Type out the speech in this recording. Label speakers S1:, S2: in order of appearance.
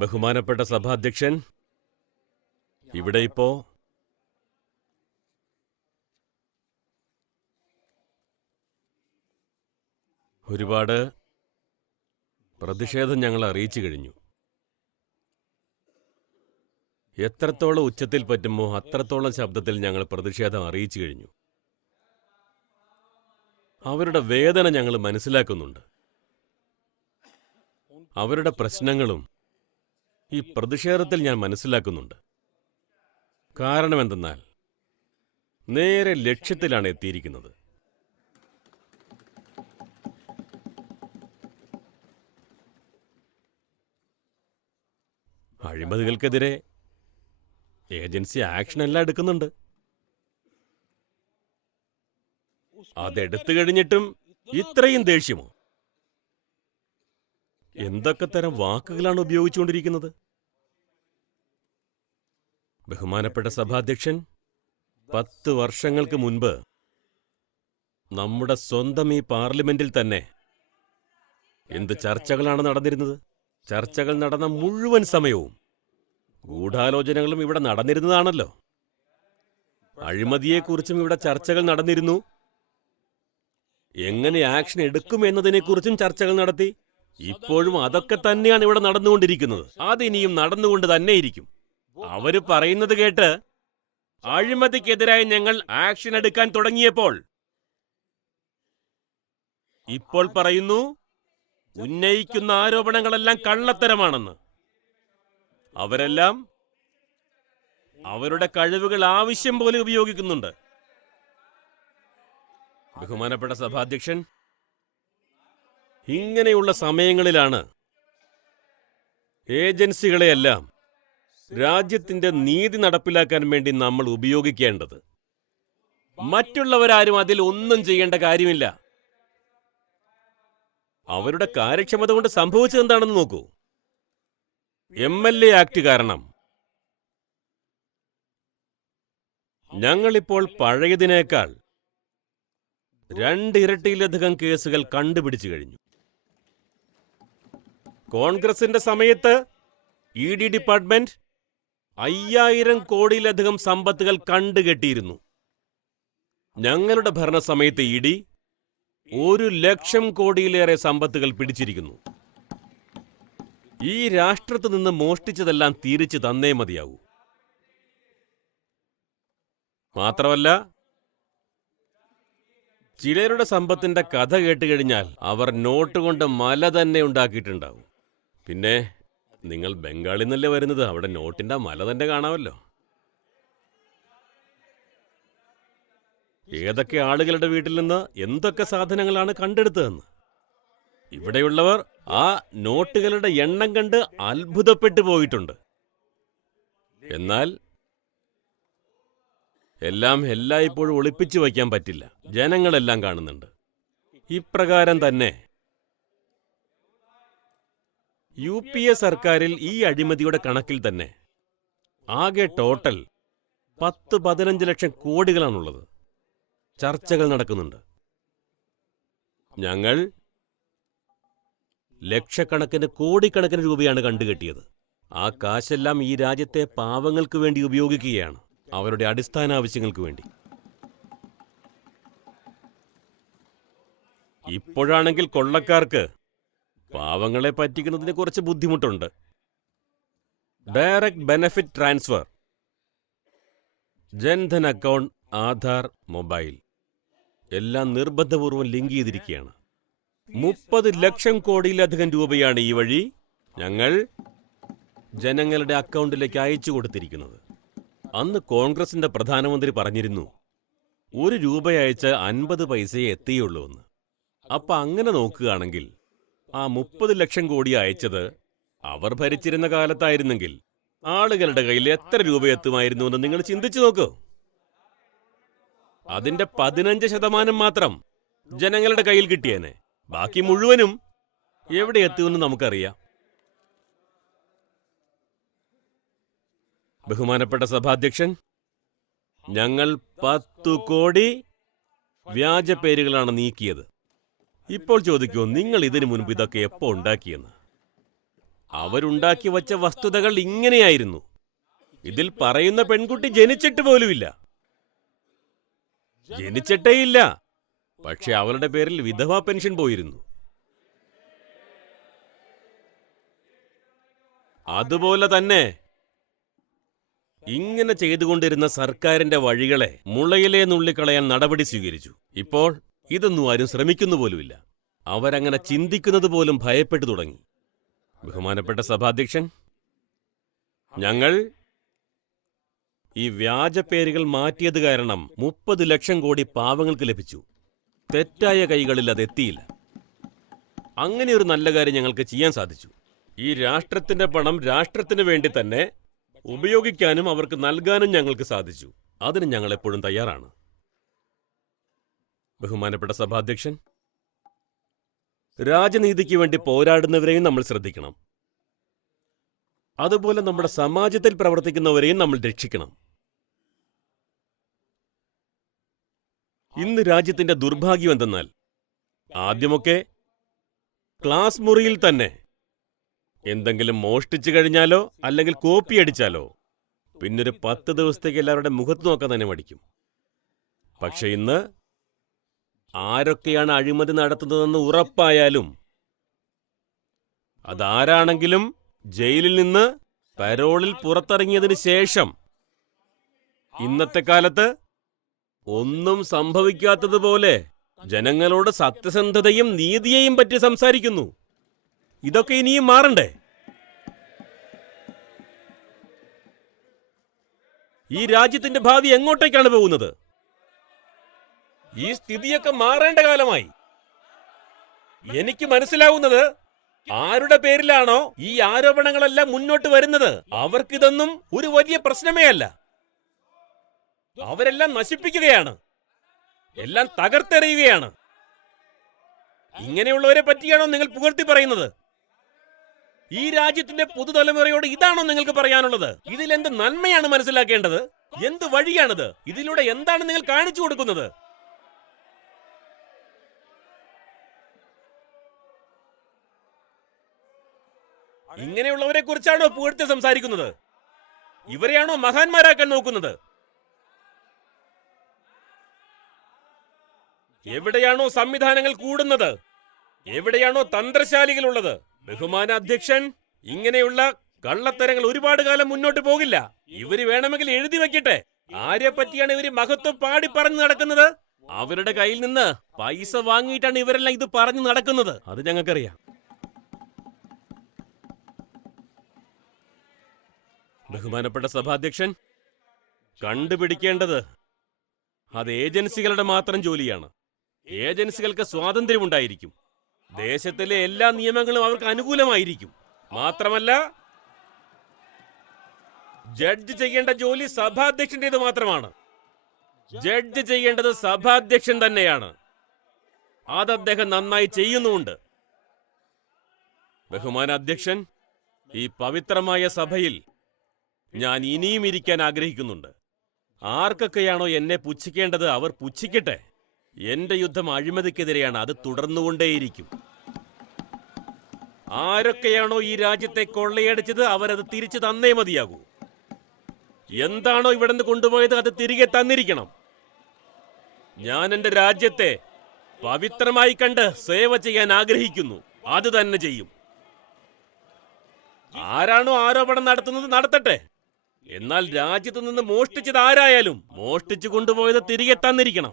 S1: ബഹുമാനപ്പെട്ട സഭാധ്യക്ഷൻ ഇവിടെ ഇപ്പോ ഒരുപാട് പ്രതിഷേധം ഞങ്ങൾ അറിയിച്ചു കഴിഞ്ഞു. എത്രത്തോളം ഉച്ചത്തിൽ പറ്റുമോ അത്രത്തോളം ശബ്ദത്തിൽ ഞങ്ങൾ പ്രതിഷേധം അറിയിച്ചു കഴിഞ്ഞു. അവരുടെ വേദന ഞങ്ങൾ മനസ്സിലാക്കുന്നുണ്ട്. അവരുടെ പ്രശ്നങ്ങളും ഈ പ്രതിഷേധത്തിൽ ഞാൻ മനസ്സിലാക്കുന്നുണ്ട്. കാരണം എന്തെന്നാൽ നേരെ ലക്ഷ്യത്തിലാണ് എത്തിയിരിക്കുന്നത്. അഴിമതികൾക്കെതിരെ ഏജൻസി ആക്ഷൻ എല്ലാം എടുക്കുന്നുണ്ട്. അതെടുത്തു കഴിഞ്ഞിട്ടും ഇത്രയും ദേഷ്യമോ? എന്തൊക്കെ തരം വാക്കുകളാണ് ഉപയോഗിച്ചുകൊണ്ടിരിക്കുന്നത്? ബഹുമാനപ്പെട്ട സഭാധ്യക്ഷൻ പത്ത് വർഷങ്ങൾക്ക് മുൻപ് നമ്മുടെ സ്വന്തം ഈ പാർലമെന്റിൽ തന്നെ എന്ത് ചർച്ചകളാണ് നടന്നിരുന്നത്? ചർച്ചകൾ നടന്ന മുഴുവൻ സമയവും ഗൂഢാലോചനകളും ഇവിടെ നടന്നിരുന്നതാണല്ലോ. അഴിമതിയെക്കുറിച്ചും ഇവിടെ ചർച്ചകൾ നടന്നിരുന്നു. എങ്ങനെ ആക്ഷൻ എടുക്കും എന്നതിനെക്കുറിച്ചും ചർച്ചകൾ നടത്തി. ഇപ്പോഴും അതൊക്കെ തന്നെയാണ് ഇവിടെ നടന്നുകൊണ്ടിരിക്കുന്നത്. അതിനിയും നടന്നുകൊണ്ട് തന്നെയിരിക്കും. അവർ പറയുന്നത് കേട്ട് അഴിമതിക്കെതിരായി ഞങ്ങൾ ആക്ഷൻ എടുക്കാൻ തുടങ്ങിയപ്പോൾ ഇപ്പോൾ പറയുന്നു ഉന്നയിക്കുന്ന ആരോപണങ്ങളെല്ലാം കള്ളത്തരമാണെന്ന്. അവരെല്ലാം അവരുടെ കഴിവുകൾ ആവശ്യം പോലെ ഉപയോഗിക്കുന്നുണ്ട്. ബഹുമാനപ്പെട്ട സഭാധ്യക്ഷൻ ഇങ്ങനെയുള്ള സമയങ്ങളിലാണ് ഏജൻസികളെയെല്ലാം രാജ്യത്തിന്റെ നീതി നടപ്പിലാക്കാൻ വേണ്ടി നമ്മൾ ഉപയോഗിക്കേണ്ടത്. മറ്റുള്ളവരാരും അതിൽ ഒന്നും ചെയ്യേണ്ട കാര്യമില്ല. അവരുടെ കാര്യക്ഷമത കൊണ്ട് സംഭവിച്ചത് എന്താണെന്ന് നോക്കൂ. എം എൽ എ ആക്ട് കാരണം ഞങ്ങളിപ്പോൾ പഴയതിനേക്കാൾ രണ്ടിരട്ടിയിലധികം കേസുകൾ കണ്ടുപിടിച്ചു കഴിഞ്ഞു. കോൺഗ്രസിന്റെ സമയത്ത് ഇ ഡി ഡിപ്പാർട്ട്മെന്റ് അയ്യായിരം കോടിയിലധികം സമ്പത്തുകൾ കണ്ടുകെട്ടിയിരുന്നു. ഞങ്ങളുടെ ഭരണസമയത്ത് ഇ ഡി ഒരു ലക്ഷം കോടിയിലേറെ സമ്പത്തുകൾ പിടിച്ചിരിക്കുന്നു. ഈ രാഷ്ട്രത്ത് നിന്ന് മോഷ്ടിച്ചതെല്ലാം തിരിച്ചു തന്നേ മതിയാവൂ. മാത്രമല്ല ചിലരുടെ സമ്പത്തിന്റെ കഥ കേട്ടുകഴിഞ്ഞാൽ അവർ നോട്ട് കൊണ്ട് മല തന്നെ ഉണ്ടാക്കിയിട്ടുണ്ടാവും. പിന്നെ നിങ്ങൾ ബംഗാളിൽ നിന്നല്ലേ വരുന്നത്? അവിടെ നോട്ടിന്റെ മല തന്നെ കാണാമല്ലോ. ഏതൊക്കെ ആളുകളുടെ വീട്ടിൽ നിന്ന് എന്തൊക്കെ സാധനങ്ങളാണ് കണ്ടെടുത്തതെന്ന്? ഇവിടെയുള്ളവർ ആ നോട്ടുകളുടെ എണ്ണം കണ്ട് അത്ഭുതപ്പെട്ടു പോയിട്ടുണ്ട്. എന്നാൽ എല്ലാം എല്ലായ്പ്പോഴും ഒളിപ്പിച്ചു വയ്ക്കാൻ പറ്റില്ല. ജനങ്ങളെല്ലാം കാണുന്നുണ്ട്. ഇപ്രകാരം തന്നെ യു പി എ സർക്കാരിൽ ഈ അഴിമതിയുടെ കണക്കിൽ തന്നെ. ആകെ ടോട്ടൽ പത്ത് പതിനഞ്ച് ലക്ഷം കോടികളാണുള്ളത്. ചർച്ചകൾ നടക്കുന്നുണ്ട്. ഞങ്ങൾ ലക്ഷക്കണക്കിന് കോടിക്കണക്കിന് രൂപയാണ് കണ്ടുകെട്ടിയത്. ആ കാശെല്ലാം ഈ രാജ്യത്തെ പാവങ്ങൾക്ക് വേണ്ടി ഉപയോഗിക്കുകയാണ്. അവരുടെ അടിസ്ഥാന ആവശ്യങ്ങൾക്ക് വേണ്ടി. ഇപ്പോഴാണെങ്കിൽ കൊള്ളക്കാർക്ക് പാവങ്ങളെ പറ്റിക്കുന്നതിന് കുറച്ച് ബുദ്ധിമുട്ടുണ്ട്. Direct benefit transfer. Jan Dhan account Aadhaar mobile. എല്ലാം നിർബന്ധപൂർവം ലിങ്ക് ചെയ്തിരിക്കുകയാണ്. മുപ്പത് ലക്ഷം കോടിയിലധികം രൂപയാണ് ഈ വഴി ഞങ്ങൾ ജനങ്ങളുടെ അക്കൗണ്ടിലേക്ക് അയച്ചു കൊടുത്തിരിക്കുന്നത്. അന്ന് കോൺഗ്രസിന്റെ പ്രധാനമന്ത്രി പറഞ്ഞിരുന്നു ഒരു രൂപ അയച്ച് അൻപത് പൈസയെ എത്തിയുള്ളൂ എന്ന് അപ്പൊ അങ്ങനെ നോക്കുകയാണെങ്കിൽ ആ മുപ്പത് ലക്ഷം കോടി അയച്ചത് അവർ ഭരിച്ചിരുന്ന കാലത്തായിരുന്നെങ്കിൽ ആളുകളുടെ കയ്യിൽ എത്ര രൂപ എത്തുമായിരുന്നു എന്ന് നിങ്ങൾ ചിന്തിച്ചു നോക്കൂ. അതിന്റെ പതിനഞ്ച് ശതമാനം മാത്രം ജനങ്ങളുടെ കയ്യിൽ കിട്ടിയേനെ. ബാക്കി മുഴുവനും എവിടെ എത്തുമെന്ന് നമുക്കറിയാം. ബഹുമാനപ്പെട്ട സഭാധ്യക്ഷൻ ഞങ്ങൾ പത്തു കോടി വ്യാജ പേരുകളാണ് നീക്കിയത്. ഇപ്പോൾ ചോദിക്കൂ നിങ്ങൾ ഇതിനു മുൻപ് ഇതൊക്കെ എപ്പോ ഉണ്ടാക്കിയെന്ന്? അവരുണ്ടാക്കി വച്ച വസ്തുതകൾ ഇങ്ങനെയായിരുന്നു. ഇതിൽ പറയുന്ന പെൺകുട്ടി ജനിച്ചിട്ട് പോലുമില്ല. ജനിച്ചിട്ടേയില്ല പക്ഷെ അവളുടെ പേരിൽ വിധവാ പെൻഷൻ പോയിരുന്നു. അതുപോലെ തന്നെ ഇങ്ങനെ ചെയ്തുകൊണ്ടിരുന്ന സർക്കാരിന്റെ വഴികളെ മുളയിലെ നുള്ളിക്കളയാൻ നടപടി സ്വീകരിച്ചു. ഇപ്പോൾ ഇതൊന്നും ആരും ശ്രമിക്കുന്നു പോലുമില്ല. അവരങ്ങനെ ചിന്തിക്കുന്നത് പോലും ഭയപ്പെട്ടു തുടങ്ങി. ബഹുമാനപ്പെട്ട സഭാധ്യക്ഷൻ ഞങ്ങൾ ഈ വ്യാജ പേരുകൾ മാറ്റിയത് കാരണം മുപ്പത് ലക്ഷം കോടി പാവങ്ങൾക്ക് ലഭിച്ചു. തെറ്റായ കൈകളിൽ അത് എത്തിയില്ല. അങ്ങനെ ഒരു നല്ല കാര്യം ഞങ്ങൾക്ക് ചെയ്യാൻ സാധിച്ചു. ഈ രാഷ്ട്രത്തിന്റെ പണം രാഷ്ട്രത്തിന് വേണ്ടി തന്നെ ഉപയോഗിക്കാനും അവർക്ക് നൽകാനും ഞങ്ങൾക്ക് സാധിച്ചു. അതിന് ഞങ്ങൾ എപ്പോഴും തയ്യാറാണ്. ബഹുമാനപ്പെട്ട സഭാധ്യക്ഷൻ രാജനീതിക്ക് വേണ്ടി പോരാടുന്നവരെയും നമ്മൾ ശ്രദ്ധിക്കണം. അതുപോലെ നമ്മുടെ സമാജത്തിൽ പ്രവർത്തിക്കുന്നവരെയും നമ്മൾ രക്ഷിക്കണം. ഇന്ന് രാജ്യത്തിന്റെ ദുർഭാഗ്യം എന്തെന്നാൽ ആദ്യമൊക്കെ ക്ലാസ് മുറിയിൽ തന്നെ എന്തെങ്കിലും മോഷ്ടിച്ചു കഴിഞ്ഞാലോ അല്ലെങ്കിൽ കോപ്പി അടിച്ചാലോ പിന്നൊരു പത്ത് ദിവസത്തേക്ക് എല്ലാവരുടെ മുഖത്ത് നോക്കാൻ തന്നെ മടിക്കും. പക്ഷെ ഇന്ന് ആരൊക്കെയാണ് അഴിമതി നടത്തുന്നതെന്ന് ഉറപ്പായാലും അതാരാണെങ്കിലും ജയിലിൽ നിന്ന് പരോളിൽ പുറത്തിറങ്ങിയതിന് ശേഷം ഇന്നത്തെ കാലത്ത് ഒന്നും സംഭവിക്കാത്തതുപോലെ ജനങ്ങളോട് സത്യസന്ധതയും നീതിയെയും പറ്റി സംസാരിക്കുന്നു. ഇതൊക്കെ ഇനിയും മാറണ്ടേ? ഈ രാജ്യത്തിന്റെ ഭാവി എങ്ങോട്ടേക്കാണ് പോകുന്നത്? ഈ സ്ഥിതിയൊക്കെ മാറേണ്ട കാലമായി. എനിക്ക് മനസ്സിലാവുന്നത് ആരുടെ പേരിലാണോ ഈ ആരോപണങ്ങളെല്ലാം മുന്നോട്ട് വരുന്നത്? അവർക്കിതൊന്നും ഒരു വലിയ പ്രശ്നമേ അല്ല. അവരെല്ലാം നശിപ്പിക്കുകയാണ്. എല്ലാം തകർത്തെറിയുകയാണ്. ഇങ്ങനെയുള്ളവരെ പറ്റിയാണോ നിങ്ങൾ പുകഴ്ത്തി പറയുന്നത്? ഈ രാജ്യത്തിന്റെ പുതുതലമുറയോട് ഇതാണോ നിങ്ങൾക്ക് പറയാനുള്ളത്? ഇതിൽ എന്ത് നന്മയാണ് മനസ്സിലാക്കേണ്ടത്? എന്ത് വഴിയാണിത്? ഇതിലൂടെ എന്താണ് നിങ്ങൾ കാണിച്ചു കൊടുക്കുന്നത്? ഇങ്ങനെയുള്ളവരെ കുറിച്ചാണോ പുകഴ്ത്തി സംസാരിക്കുന്നത്? ഇവരെയാണോ മഹാന്മാരാക്കാൻ നോക്കുന്നത്? എവിടെയാണോ സംവിധാനങ്ങൾ കൂടുന്നത്? എവിടെയാണോ തന്ത്രശാലികൾ ഉള്ളത് ബഹുമാന അധ്യക്ഷൻ ഇങ്ങനെയുള്ള കള്ളത്തരങ്ങൾ ഒരുപാട് കാലം മുന്നോട്ട് പോകില്ല. ഇവർ വേണമെങ്കിൽ എഴുതി വെക്കട്ടെ. ആരെ പറ്റിയാണ് ഇവർ മഹത്വം പാടി പറഞ്ഞു നടക്കുന്നത്? അവരുടെ കയ്യിൽ നിന്ന് പൈസ വാങ്ങിയിട്ടാണ് ഇവരെല്ലാം ഇത് പറഞ്ഞു നടക്കുന്നത്. അത് ഞങ്ങൾക്കറിയാം. ബഹുമാനപ്പെട്ട സഭാധ്യക്ഷൻ കണ്ടുപിടിക്കേണ്ടത് അത് ഏജൻസികളുടെ മാത്രം ജോലിയാണ്. ഏജൻസികൾക്ക് സ്വാതന്ത്ര്യമുണ്ടായിരിക്കും. ദേശത്തിലെ എല്ലാ നിയമങ്ങളും അവർക്ക് അനുകൂലമായിരിക്കും. മാത്രമല്ല ജഡ്ജ് ചെയ്യേണ്ട ജോലി സഭാധ്യക്ഷന്റേത് മാത്രമാണ്. ജഡ്ജ് ചെയ്യേണ്ടത് സഭാധ്യക്ഷൻ തന്നെയാണ്. അത് അദ്ദേഹം നന്നായി ചെയ്യുന്നുമുണ്ട്. ബഹുമാന അധ്യക്ഷൻ ഈ പവിത്രമായ സഭയിൽ ഞാൻ ഇനിയും ഇരിക്കാൻ ആഗ്രഹിക്കുന്നുണ്ട്. ആർക്കൊക്കെയാണോ എന്നെ പുച്ഛിക്കേണ്ടത് അവർ പുച്ഛിക്കട്ടെ. എന്റെ യുദ്ധം അഴിമതിക്കെതിരെയാണ് അത് തുടർന്നുകൊണ്ടേയിരിക്കും. ആരൊക്കെയാണോ ഈ രാജ്യത്തെ കൊള്ളയടിച്ചത് അവരത് തിരിച്ചു തന്നേ മതിയാകൂ. എന്താണോ ഇവിടെ നിന്ന് കൊണ്ടുപോയത് അത് തിരികെ തന്നിരിക്കണം. ഞാൻ എന്റെ രാജ്യത്തെ പവിത്രമായി കണ്ട് സേവ ചെയ്യാൻ ആഗ്രഹിക്കുന്നു. അത് തന്നെ ചെയ്യും. ആരാണോ ആരോപണം നടത്തുന്നത് നടത്തട്ടെ. എന്നാൽ രാജ്യത്ത് നിന്ന് മോഷ്ടിച്ചത് ആരായാലും മോഷ്ടിച്ചു കൊണ്ടുപോയത് തിരികെ തന്നിരിക്കണം.